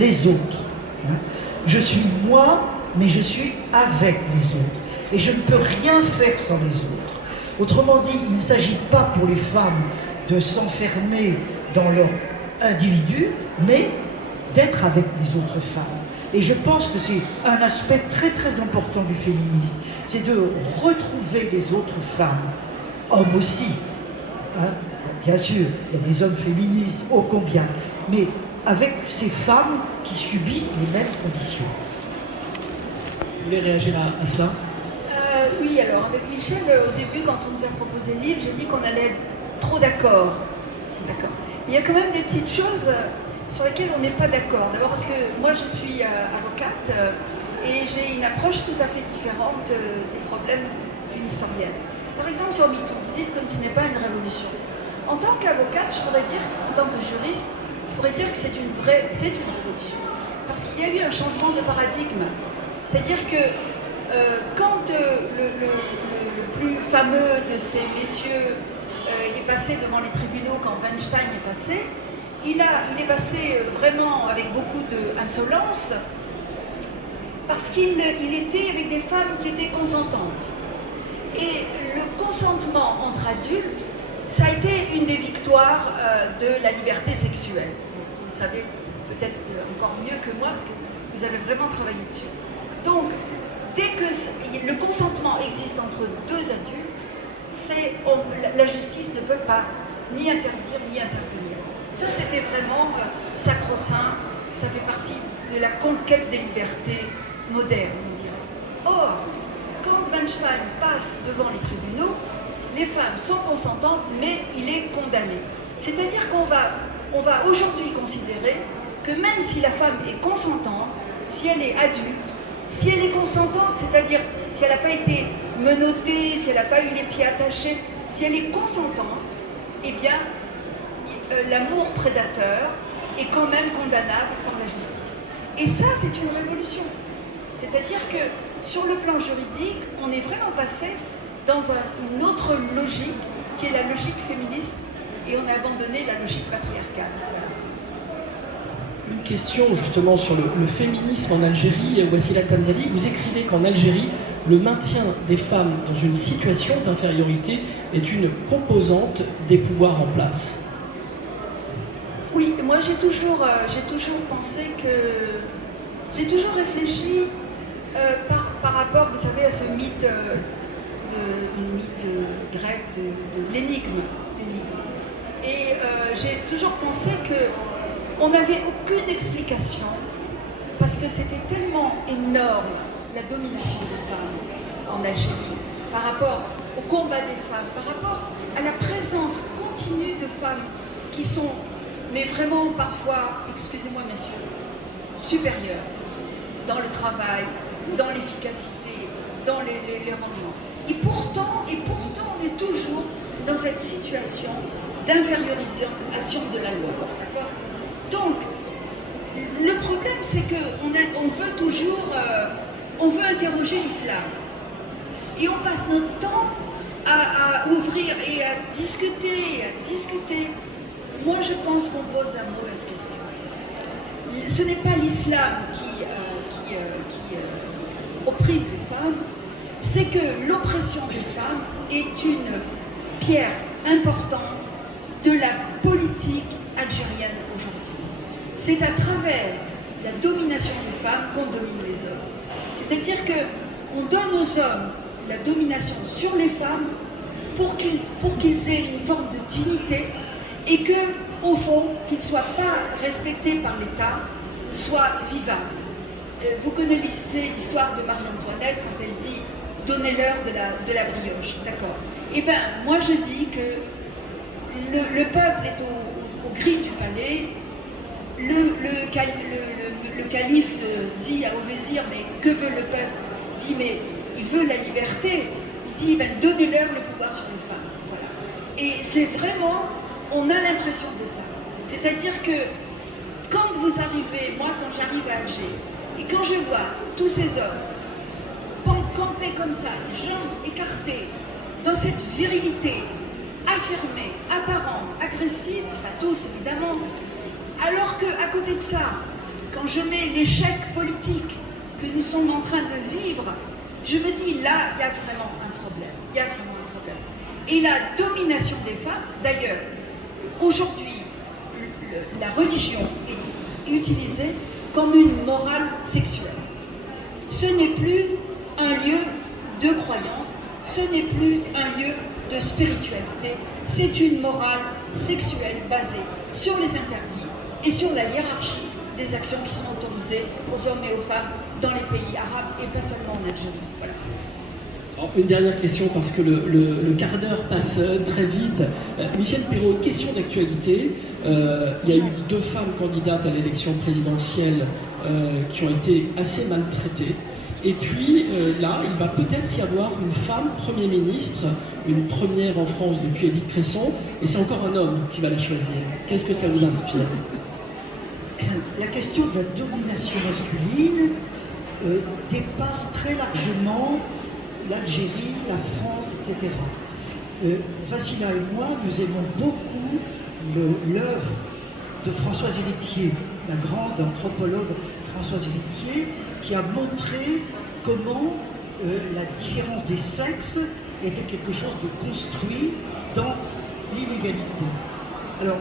les autres. Hein. Je suis moi, mais je suis avec les autres. Et je ne peux rien faire sans les autres. Autrement dit, il ne s'agit pas pour les femmes de s'enfermer dans leur individu, mais d'être avec les autres femmes. Et je pense que c'est un aspect très très important du féminisme, c'est de retrouver les autres femmes, hommes aussi, hein. Bien sûr, il y a des hommes féministes, ô combien, mais avec ces femmes qui subissent les mêmes conditions. Vous voulez réagir à cela? Oui, alors avec Michel, au début, quand on nous a proposé le livre, j'ai dit qu'on allait être trop d'accord. D'accord. Il y a quand même des petites choses sur lesquelles on n'est pas d'accord. D'abord parce que moi, je suis avocate et j'ai une approche tout à fait différente des problèmes d'une historienne. Par exemple, sur MeToo, vous dites que ce n'est pas une révolution. En tant qu'avocate, je pourrais dire, en tant que juriste, je pourrais dire que c'est une révolution. Parce qu'il y a eu un changement de paradigme. C'est-à-dire que quand le plus fameux de ces messieurs est passé devant les tribunaux, quand Weinstein est passé, il est passé vraiment avec beaucoup d'insolence, parce qu'il était avec des femmes qui étaient consentantes. Et le consentement entre adultes, ça a été une des victoires de la liberté sexuelle. Vous le savez peut-être encore mieux que moi, parce que vous avez vraiment travaillé dessus. Donc, dès que le consentement existe entre deux adultes, la justice ne peut pas ni interdire ni intervenir. Ça, c'était vraiment sacro-saint, ça fait partie de la conquête des libertés modernes, on dirait. Or, quand Weinstein passe devant les tribunaux, les femmes sont consentantes, mais il est condamné. C'est-à-dire qu'on va aujourd'hui considérer que même si la femme est consentante, si elle est adulte, si elle est consentante, c'est-à-dire si elle n'a pas été menottée, si elle n'a pas eu les pieds attachés, si elle est consentante, eh bien, l'amour prédateur est quand même condamnable par la justice. Et ça, c'est une révolution. C'est-à-dire que sur le plan juridique, on est vraiment passé dans une autre logique, qui est la logique féministe, et on a abandonné la logique patriarcale. Voilà. Une question justement sur le féminisme en Algérie. Wassila Tamzali, vous écrivez qu'en Algérie, le maintien des femmes dans une situation d'infériorité est une composante des pouvoirs en place. Oui, moi j'ai toujours pensé que... J'ai toujours réfléchi par rapport, vous savez, à ce mythe, grec de l'énigme. Et j'ai toujours pensé qu'on n'avait aucune explication, parce que c'était tellement énorme la domination des femmes en Algérie, par rapport au combat des femmes, par rapport à la présence continue de femmes qui sont, mais vraiment parfois, excusez-moi messieurs, supérieures dans le travail, dans l'efficacité, dans les rangements. Et pourtant, on est toujours dans cette situation d'infériorisation de la loi. D'accord ? Donc, le problème, c'est qu'on veut toujours, on veut interroger l'islam. Et on passe notre temps à ouvrir et à discuter, Moi, je pense qu'on pose la mauvaise question. Ce n'est pas l'islam qui opprime les femmes, c'est que l'oppression des femmes est une pierre importante de la politique algérienne aujourd'hui. C'est à travers la domination des femmes qu'on domine les hommes. C'est-à-dire qu'on donne aux hommes la domination sur les femmes pour qu'ils aient une forme de dignité et que, au fond, qu'ils ne soient pas respectés par l'État, soient vivables. Vous connaissez l'histoire de Marie-Antoinette quand elle dit « donnez-leur de la brioche ». D'accord. Eh bien, moi je dis que le peuple est aux grilles du palais, le calife dit au vizir « mais que veut le peuple ?» Il dit « mais il veut la liberté ». Il dit ben, « donnez-leur le pouvoir sur les femmes ». Voilà. Et c'est vraiment, on a l'impression de ça. C'est-à-dire que quand vous arrivez, moi quand j'arrive à Alger, et quand je vois tous ces hommes camper comme ça, les jambes écartées, dans cette virilité affirmée, apparente, agressive, pas tous évidemment, alors qu'à côté de ça, quand je mets l'échec politique que nous sommes en train de vivre, je me dis là, il y a vraiment un problème. Il y a vraiment un problème. Et la domination des femmes, d'ailleurs, aujourd'hui, la religion est utilisée comme une morale sexuelle. Ce n'est plus un lieu de croyance, ce n'est plus un lieu de spiritualité, c'est une morale sexuelle basée sur les interdits et sur la hiérarchie des actions qui sont autorisées aux hommes et aux femmes dans les pays arabes et pas seulement en Algérie. Voilà. Alors, une dernière question parce que le quart d'heure passe très vite. Michel Perrault, une question d'actualité. Il y a eu 2 femmes candidates à l'élection présidentielle qui ont été assez maltraitées. Et puis là, il va peut-être y avoir une femme Premier ministre, une première en France depuis Édith Cresson, et c'est encore un homme qui va la choisir. Qu'est-ce que ça vous inspire? La question de la domination masculine dépasse très largement l'Algérie, la France, etc. Fassila et moi, nous aimons beaucoup l'œuvre de Françoise Héritier, la grande anthropologue Françoise Héritier, qui a montré comment la différence des sexes était quelque chose de construit dans l'inégalité. Alors,